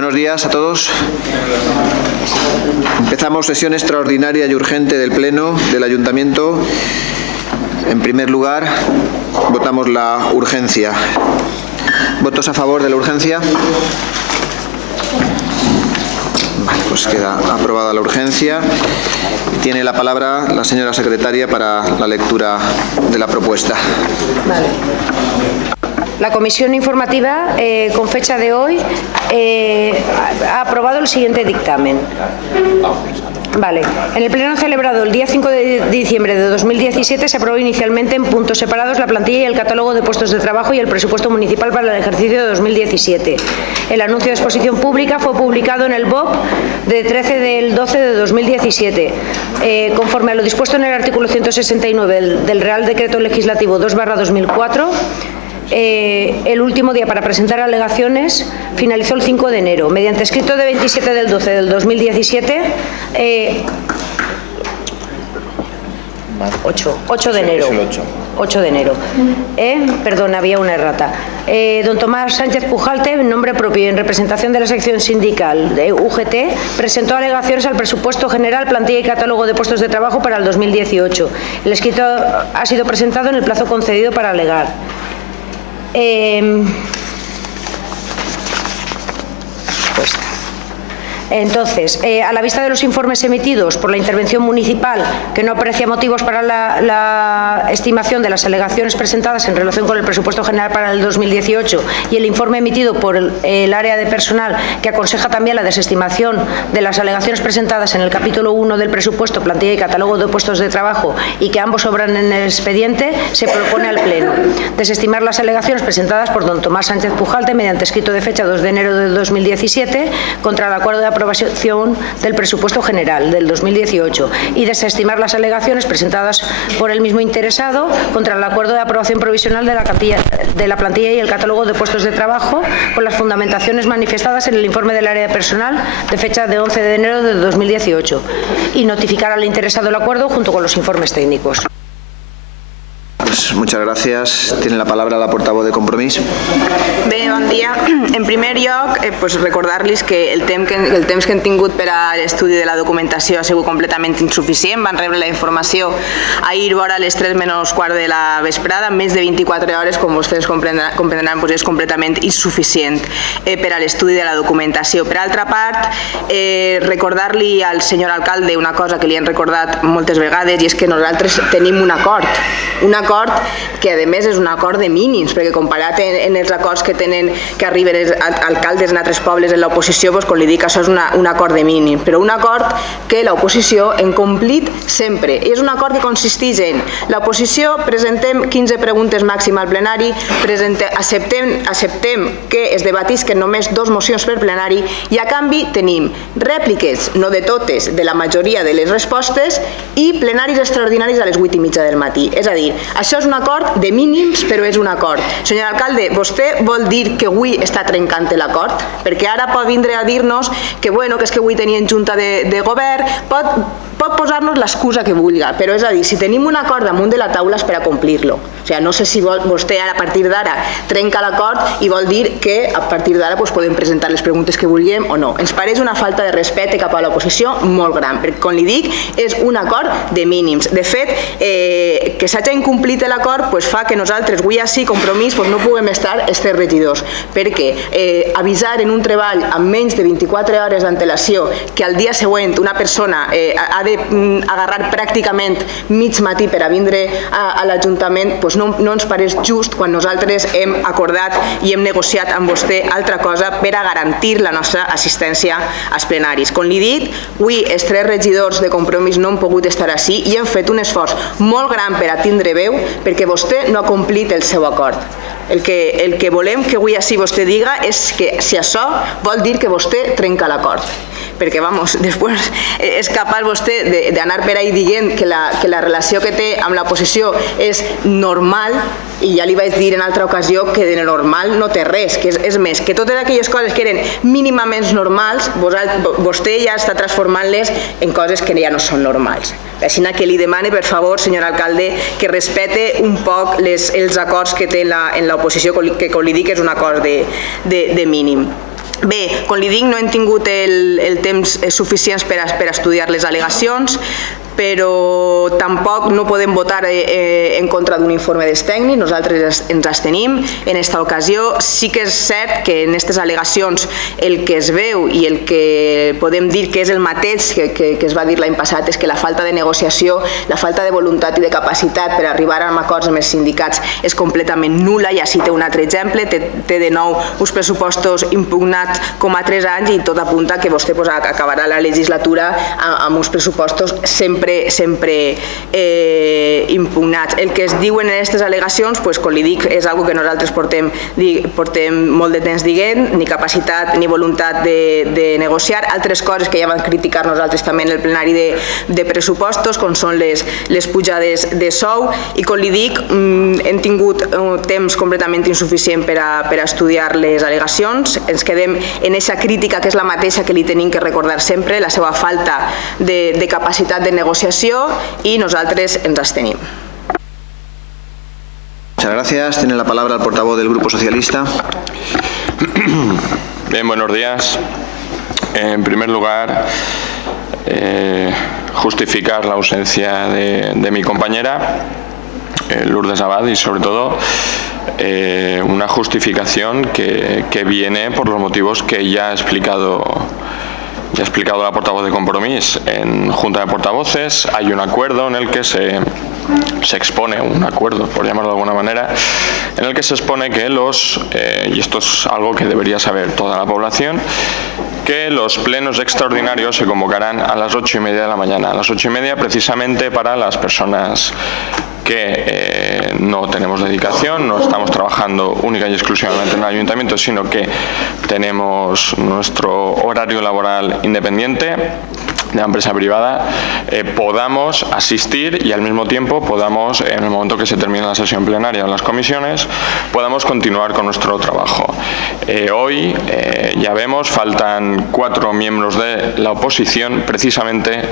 Buenos días a todos. Empezamos sesión extraordinaria y urgente del Pleno del Ayuntamiento. En primer lugar, votamos la urgencia. ¿Votos a favor de la urgencia? Vale, pues queda aprobada la urgencia. Tiene la palabra la señora secretaria para la lectura de la propuesta. Vale. La Comisión Informativa, con fecha de hoy, ha aprobado el siguiente dictamen. Vale. En el pleno celebrado el día 5 de diciembre de 2017 se aprobó inicialmente en puntos separados la plantilla y el catálogo de puestos de trabajo y el presupuesto municipal para el ejercicio de 2017. El anuncio de exposición pública fue publicado en el BOP de 13 del 12 de 2017. Conforme a lo dispuesto en el artículo 169 del Real Decreto Legislativo 2/2004, el último día para presentar alegaciones finalizó el 5 de enero. Mediante escrito de 27 del 12 del 2017, 8 de enero. 8 de enero. Perdón, había una errata. Don Tomás Sánchez Pujalte, en nombre propio y en representación de la sección sindical de UGT, presentó alegaciones al presupuesto general, plantilla y catálogo de puestos de trabajo para el 2018. El escrito ha sido presentado en el plazo concedido para alegar. Entonces, a la vista de los informes emitidos por la intervención municipal, que no aprecia motivos para la estimación de las alegaciones presentadas en relación con el presupuesto general para el 2018 y el informe emitido por el área de personal, que aconseja también la desestimación de las alegaciones presentadas en el capítulo 1 del presupuesto, plantilla y catálogo de puestos de trabajo, y que ambos obran en el expediente, se propone al Pleno desestimar las alegaciones presentadas por don Tomás Sánchez Pujalte mediante escrito de fecha 2 de enero de 2017 contra el acuerdo de aprobación del presupuesto general del 2018 y desestimar las alegaciones presentadas por el mismo interesado contra el acuerdo de aprobación provisional de la plantilla y el catálogo de puestos de trabajo con las fundamentaciones manifestadas en el informe del área de personal de fecha de 11 de enero de 2018 y notificar al interesado el acuerdo junto con los informes técnicos. Pues muchas gracias. Tiene la palabra la portavoz de Compromís. Bé, bon dia. En primer lloc, recordar-los que el temps que hem tingut per a l'estudi de la documentació ha sigut completament insuficient. Van rebre la informació ahir vora les 3 menys quart de la vesprada, més de 24 hores, com vostès comprendran, és completament insuficient per a l'estudi de la documentació. Per altra part, recordar-li al senyor alcalde una cosa que li hem recordat moltes vegades, i és que nosaltres tenim un acord que a més és un acord de mínims, perquè comparat en els acords que arriben els alcaldes en altres pobles en l'oposició, com li dic, això és un acord de mínims, però un acord que l'oposició hem complit sempre. I és un acord que consisteix en l'oposició presentem 15 preguntes màxim al plenari, acceptem que es debatisquen només 2 mocions per plenari i a canvi tenim rèpliques, no de totes, de la majoria de les respostes i plenaris extraordinaris a les 8:30 del matí. És a dir, això és un acord de mínims, però és un acord. Senyor alcalde, vostè vol dir que avui està trencant l'acord? Perquè ara pot vindre a dir-nos que és que avui tenien junta de govern, pot posar-nos l'excusa que vulgui, però és a dir, si tenim un acord damunt de la taula és per a complir-lo. O sigui, no sé si vostè ara a partir d'ara trenca l'acord i vol dir que a partir d'ara podem presentar les preguntes que vulguem o no. Ens pareix una falta de respecte cap a l'oposició molt gran, perquè com li dic, és un acord de mínims. De fet, que s'hagi incomplit l'acord fa que nosaltres avui així, Compromís, no puguem estar els 3 regidors, perquè avisar en un treball amb menys de 24 hores d'antelació que al dia següent una persona ha d'agarrar pràcticament mig matí per a vindre a l'Ajuntament no ens pareix just quan nosaltres hem acordat i hem negociat amb vostè altra cosa per a garantir la nostra assistència als plenaris. Com li dic, avui els 3 regidors de Compromís no han pogut estar així i hem fet un esforç molt gran per a tindre veu perquè vostè no ha complit el seu acord. El que volem que avui així vostè diga és que si això vol dir que vostè trenca l'acord. Perquè, després és capaç vostè d'anar per ahí dient que la relació que té amb l'oposició és normal, i ja li vaig dir en altra ocasió que de normal no té res, que és més, que totes aquelles coses que eren mínimament normals, vostè ja està transformant-les en coses que ja no són normals. Així que li demane, per favor, senyor alcalde, que respecte un poc els acords que té en l'oposició, que com li dic és un acord de mínim. Bé, com li dic, no hem tingut el temps suficient per estudiar les al·legacions, però tampoc no podem votar en contra d'un informe dels tècnics, nosaltres ens abstenim. En aquesta ocasió sí que és cert que en aquestes al·legacions el que es veu i el que podem dir que és el mateix que es va dir l'any passat és que la falta de negociació, la falta de voluntat i de capacitat per arribar a acords amb els sindicats és completament nul·la. I així té un altre exemple, té de nou uns pressupostos impugnats com a 3 anys i tot apunta que vostè acabarà la legislatura amb uns pressupostos sempre impugnats. El que es diuen en aquestes al·legacions, com li dic, és una que nosaltres portem molt de temps dient, ni capacitat ni voluntat de negociar. Altres coses que ja vam criticar nosaltres també en el plenari de pressupostos, com són les pujades de sou, i com li dic, hem tingut temps completament insuficient per a estudiar les al·legacions. Ens quedem en aquesta crítica que és la mateixa que li tenim que recordar sempre, la seva falta de capacitat de negociació, y nosotros ens abstenim. Muchas gracias. Tiene la palabra el portavoz del Grupo Socialista. Bien, buenos días. En primer lugar, justificar la ausencia de mi compañera, Lourdes Abad, y sobre todo una justificación que viene por los motivos que ya ha explicado la portavoz de Compromís. En Junta de Portavoces hay un acuerdo en el que se expone, un acuerdo, por llamarlo de alguna manera, en el que se expone que y esto es algo que debería saber toda la población, que los plenos extraordinarios se convocarán a las 8:30 de la mañana. A las 8:30 precisamente para las personas que no tenemos dedicación, no estamos trabajando única y exclusivamente en el ayuntamiento, sino que tenemos nuestro horario laboral independiente de la empresa privada, podamos asistir y al mismo tiempo podamos, en el momento que se termine la sesión plenaria o las comisiones, podamos continuar con nuestro trabajo. Hoy, ya vemos, faltan 4 miembros de la oposición precisamente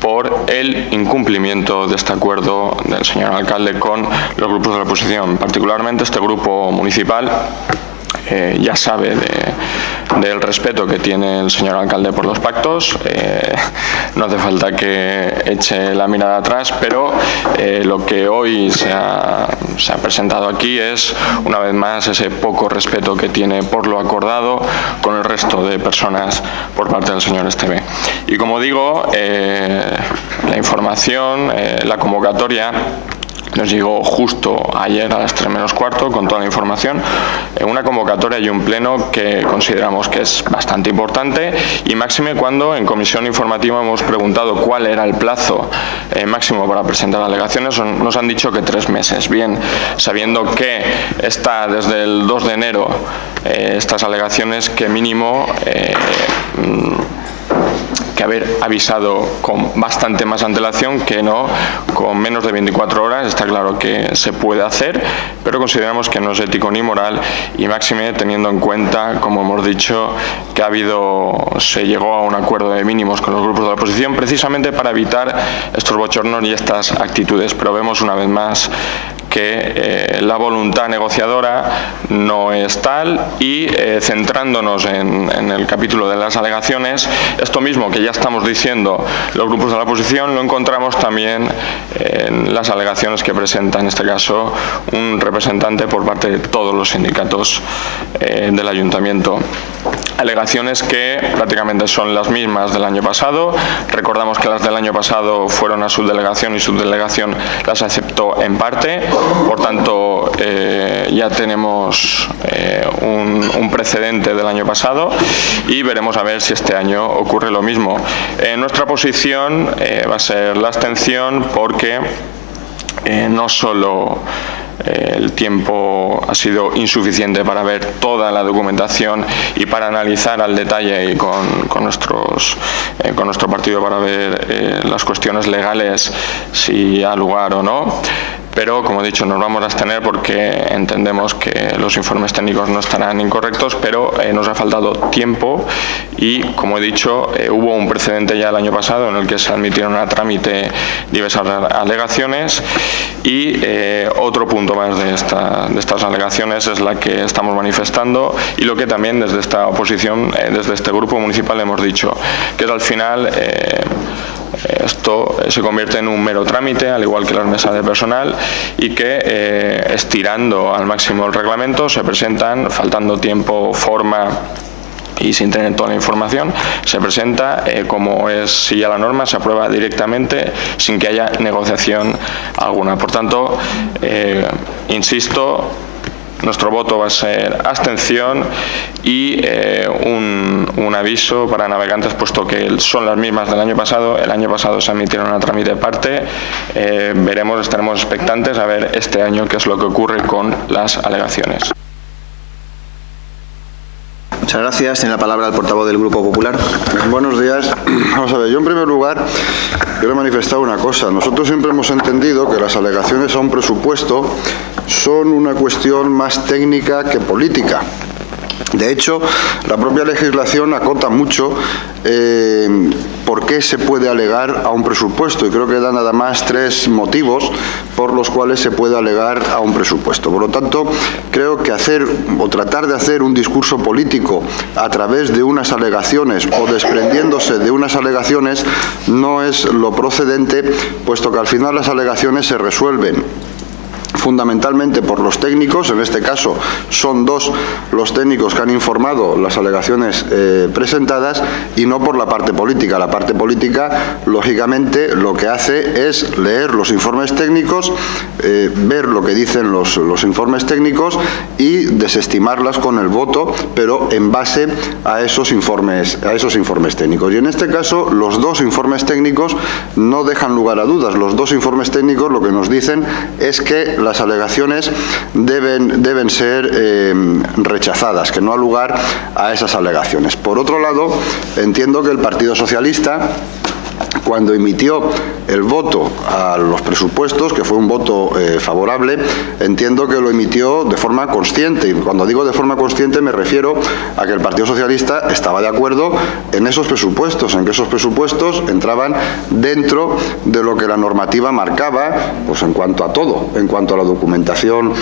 por el incumplimiento de este acuerdo del señor alcalde con los grupos de la oposición. Particularmente este grupo municipal ya sabe del respeto que tiene el señor alcalde por los pactos, no hace falta que eche la mirada atrás, pero lo que hoy se ha presentado aquí es, una vez más, ese poco respeto que tiene por lo acordado con el resto de personas por parte del señor Esteve. Y como digo, la información, la convocatoria nos llegó justo ayer a las 3 menos cuarto con toda la información, una convocatoria y un pleno que consideramos que es bastante importante, y máxime cuando en comisión informativa hemos preguntado cuál era el plazo máximo para presentar alegaciones. Nos han dicho que 3 meses. Bien, sabiendo que está desde el 2 de enero estas alegaciones, que mínimo que haber avisado con bastante más antelación que no con menos de 24 horas. Está claro que se puede hacer, pero consideramos que no es ético ni moral, y máxime teniendo en cuenta, como hemos dicho, que se llegó a un acuerdo de mínimos con los grupos de la oposición precisamente para evitar estos bochornos y estas actitudes. Pero vemos una vez más que la voluntad negociadora no es tal, y centrándonos en el capítulo de las alegaciones, esto mismo que ya estamos diciendo los grupos de la oposición lo encontramos también en las alegaciones que presenta en este caso un representante por parte de todos los sindicatos del ayuntamiento. Alegaciones que prácticamente son las mismas del año pasado. Recordamos que las del año pasado fueron a subdelegación y subdelegación las aceptó en parte. Por tanto, ya tenemos un precedente del año pasado, y veremos a ver si este año ocurre lo mismo. Nuestra posición va a ser la abstención, porque no solo el tiempo ha sido insuficiente para ver toda la documentación y para analizar al detalle y con nuestro partido para ver las cuestiones legales, si ha lugar o no. pero como he dicho nos vamos a abstener porque entendemos que los informes técnicos no estarán incorrectos, pero nos ha faltado tiempo y, como he dicho, hubo un precedente ya el año pasado en el que se admitieron a trámite diversas alegaciones y otro punto más de estas alegaciones es la que estamos manifestando y lo que también desde esta oposición, desde este grupo municipal hemos dicho, que es al final esto se convierte en un mero trámite, al igual que las mesas de personal, y que estirando al máximo el reglamento se presentan, faltando tiempo, forma y sin tener toda la información, se presenta como es si ya la norma, se aprueba directamente sin que haya negociación alguna. Por tanto, insisto, nuestro voto va a ser abstención y un aviso para navegantes, puesto que son las mismas del año pasado. El año pasado se admitieron a trámite parte. Estaremos expectantes a ver este año qué es lo que ocurre con las alegaciones. Muchas gracias. Tiene la palabra el portavoz del Grupo Popular. Buenos días. Vamos a ver, yo en primer lugar quiero manifestar una cosa. Nosotros siempre hemos entendido que las alegaciones a un presupuesto son una cuestión más técnica que política. De hecho, la propia legislación acota mucho por qué se puede alegar a un presupuesto, y creo que da nada más 3 motivos por los cuales se puede alegar a un presupuesto. Por lo tanto, creo que tratar de hacer un discurso político a través de unas alegaciones o desprendiéndose de unas alegaciones no es lo procedente, puesto que al final las alegaciones se resuelven fundamentalmente por los técnicos. En este caso son 2 los técnicos que han informado las alegaciones presentadas, y no por la parte política. La parte política, lógicamente, lo que hace es leer los informes técnicos, ver lo que dicen los informes técnicos y desestimarlas con el voto, pero en base a esos informes técnicos. Y en este caso, los 2 informes técnicos no dejan lugar a dudas. Los 2 informes técnicos lo que nos dicen es que las alegaciones deben ser rechazadas, que no ha lugar a esas alegaciones. Por otro lado, entiendo que el Partido Socialista, cuando emitió el voto a los presupuestos, que fue un voto favorable, entiendo que lo emitió de forma consciente. Y cuando digo de forma consciente me refiero a que el Partido Socialista estaba de acuerdo en esos presupuestos, en que esos presupuestos entraban dentro de lo que la normativa marcaba, pues en cuanto a todo, en cuanto a la documentación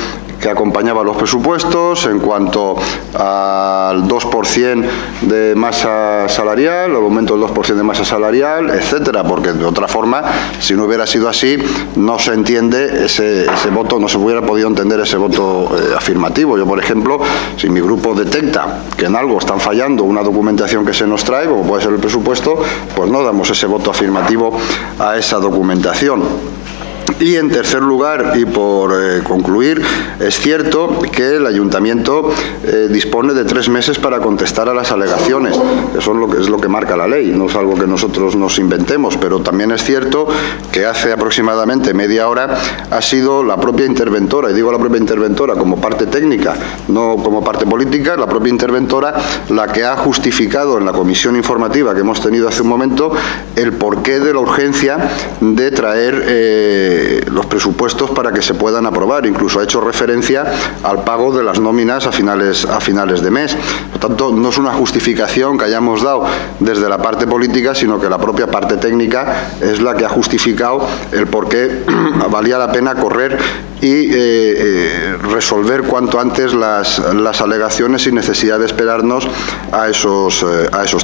que acompañaba los presupuestos, en cuanto al 2% de masa salarial, el aumento del 2% de masa salarial, etcétera, porque de otra forma, si no hubiera sido así, no se entiende ese voto, no se hubiera podido entender ese voto afirmativo. Yo, por ejemplo, si mi grupo detecta que en algo están fallando una documentación que se nos trae, como puede ser el presupuesto, pues no damos ese voto afirmativo a esa documentación. Y en tercer lugar, y por concluir, es cierto que el Ayuntamiento dispone de 3 meses para contestar a las alegaciones. Eso es lo que marca la ley, no es algo que nosotros nos inventemos, pero también es cierto que hace aproximadamente media hora ha sido la propia interventora, y digo la propia interventora como parte técnica, no como parte política, la propia interventora la que ha justificado en la comisión informativa que hemos tenido hace un momento el porqué de la urgencia de traer los presupuestos para que se puedan aprobar. Incluso ha hecho referencia al pago de las nóminas a finales de mes. Por tanto, no es una justificación que hayamos dado desde la parte política, sino que la propia parte técnica es la que ha justificado el por qué valía la pena correr y resolver cuanto antes las alegaciones sin necesidad de esperarnos a esos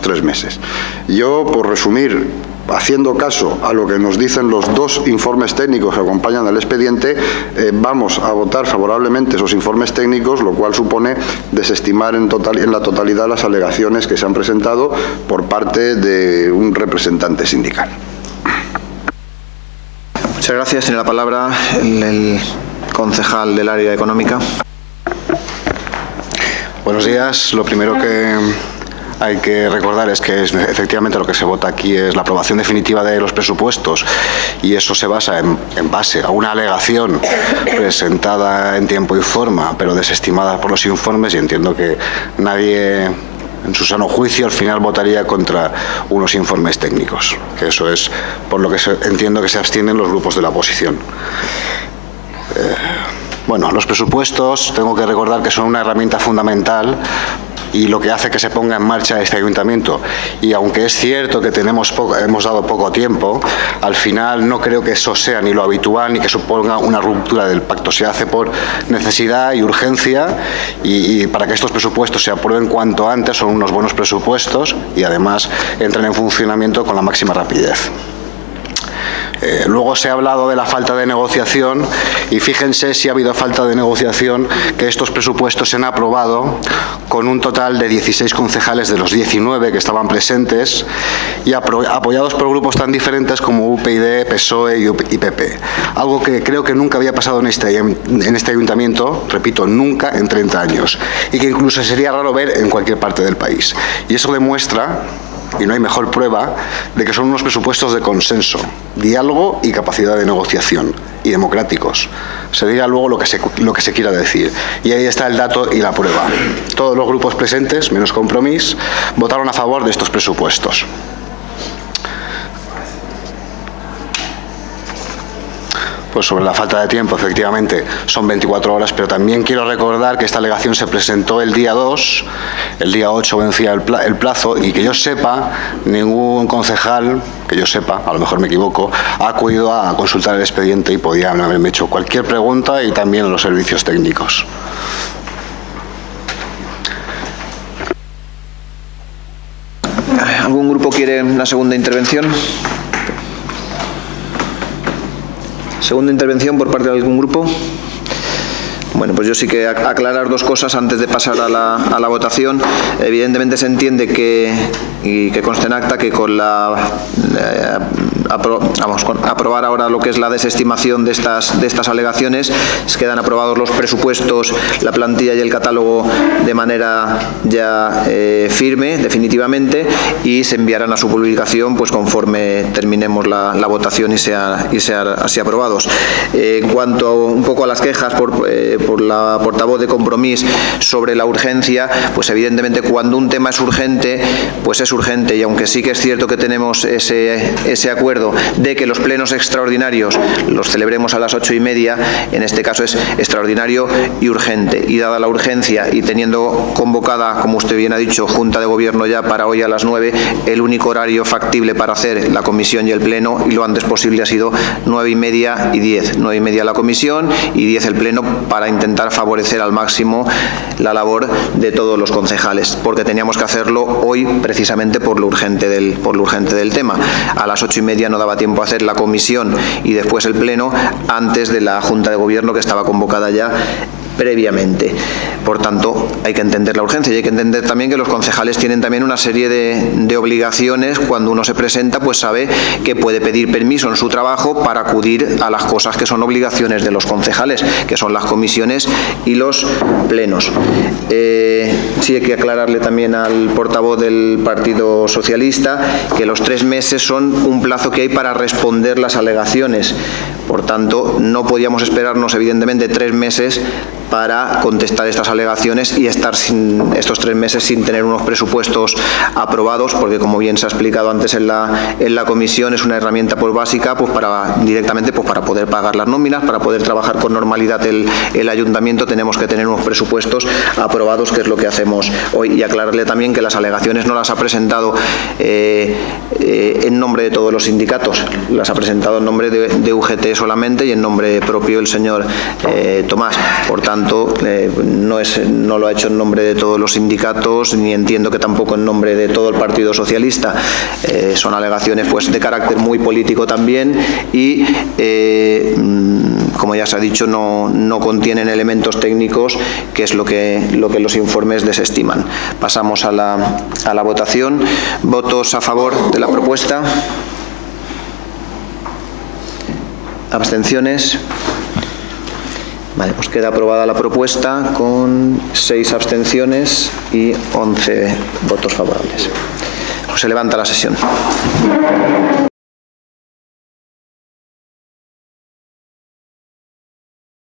3 meses. Yo, por resumir, haciendo caso a lo que nos dicen los 2 informes técnicos que acompañan al expediente, vamos a votar favorablemente esos informes técnicos, lo cual supone desestimar en la totalidad las alegaciones que se han presentado por parte de un representante sindical. Muchas gracias. Tiene la palabra el concejal del área económica. Buenos días. Lo primero que hay que recordar es que efectivamente lo que se vota aquí es la aprobación definitiva de los presupuestos, y eso se basa en base a una alegación presentada en tiempo y forma, pero desestimada por los informes, y entiendo que nadie en su sano juicio al final votaría contra unos informes técnicos, que eso es por lo que entiendo que se abstienen los grupos de la oposición. Bueno, los presupuestos, tengo que recordar que son una herramienta fundamental y lo que hace que se ponga en marcha este ayuntamiento. Y aunque es cierto que hemos dado poco tiempo, al final no creo que eso sea ni lo habitual ni que suponga una ruptura del pacto. Se hace por necesidad y urgencia y para que estos presupuestos se aprueben cuanto antes, son unos buenos presupuestos y además entren en funcionamiento con la máxima rapidez. Luego se ha hablado de la falta de negociación y fíjense si ha habido falta de negociación, que estos presupuestos se han aprobado con un total de 16 concejales de los 19 que estaban presentes y apoyados por grupos tan diferentes como UPyD, PSOE y PP. Algo que creo que nunca había pasado en este ayuntamiento, repito, nunca en 30 años, y que incluso sería raro ver en cualquier parte del país. Y eso demuestra, y no hay mejor prueba, de que son unos presupuestos de consenso, diálogo y capacidad de negociación, y democráticos. Se diga luego lo que se quiera decir. Y ahí está el dato y la prueba. Todos los grupos presentes, menos Compromís, votaron a favor de estos presupuestos. Pues sobre la falta de tiempo, efectivamente, son 24 horas, pero también quiero recordar que esta alegación se presentó el día 2, el día 8 vencía el plazo, y que yo sepa, ningún concejal, que yo sepa, a lo mejor me equivoco, ha acudido a consultar el expediente y podían haberme hecho cualquier pregunta y también los servicios técnicos. ¿Algún grupo quiere una segunda intervención? ¿Segunda intervención por parte de algún grupo? Bueno, pues yo sí que aclarar dos cosas antes de pasar a la votación. Evidentemente se entiende y que conste en acta que con aprobar ahora lo que es la desestimación de estas alegaciones, quedan aprobados los presupuestos, la plantilla y el catálogo de manera ya firme, definitivamente, y se enviarán a su publicación pues conforme terminemos la votación y sean así aprobados. En cuanto un poco a las quejas por la portavoz de Compromís sobre la urgencia, pues evidentemente cuando un tema es urgente, pues es urgente, y aunque sí que es cierto que tenemos ese acuerdo de que los plenos extraordinarios los celebremos a las 8:30, en este caso es extraordinario y urgente, y dada la urgencia y teniendo convocada, como usted bien ha dicho, Junta de Gobierno ya para hoy a las 9, el único horario factible para hacer la comisión y el pleno, y lo antes posible, ha sido 9:30 y 10. 9:30 la comisión y 10 el pleno, para intentar favorecer al máximo la labor de todos los concejales, porque teníamos que hacerlo hoy precisamente por lo urgente del tema. A las 8:30 no daba tiempo a hacer la comisión y después el pleno antes de la Junta de Gobierno, que estaba convocada ya previamente. Por tanto, hay que entender la urgencia y hay que entender también que los concejales tienen también una serie de obligaciones. Cuando uno se presenta, pues sabe que puede pedir permiso en su trabajo para acudir a las cosas que son obligaciones de los concejales, que son las comisiones y los plenos. Sí hay que aclararle también al portavoz del Partido Socialista que los 3 meses son un plazo que hay para responder las alegaciones. Por tanto, no podíamos esperarnos, evidentemente, 3 meses para contestar estas alegaciones y estar estos 3 meses sin tener unos presupuestos aprobados, porque, como bien se ha explicado antes en la comisión, es una herramienta pues básica pues directamente para poder pagar las nóminas, para poder trabajar con normalidad el ayuntamiento. Tenemos que tener unos presupuestos aprobados, que es lo que hacemos hoy. Y aclararle también que las alegaciones no las ha presentado en nombre de todos los sindicatos, las ha presentado en nombre de UGT solamente y en nombre propio el señor Tomás. Por tanto, no lo ha hecho en nombre de todos los sindicatos, ni entiendo que tampoco en nombre de todo el Partido Socialista. Son alegaciones pues de carácter muy político también y como ya se ha dicho, no contienen elementos técnicos, que es lo que los informes desestiman. Pasamos a la votación. ¿Votos a favor de la propuesta? ¿Abstenciones? Vale, pues queda aprobada la propuesta con 6 abstenciones y 11 votos favorables. Pues se levanta la sesión.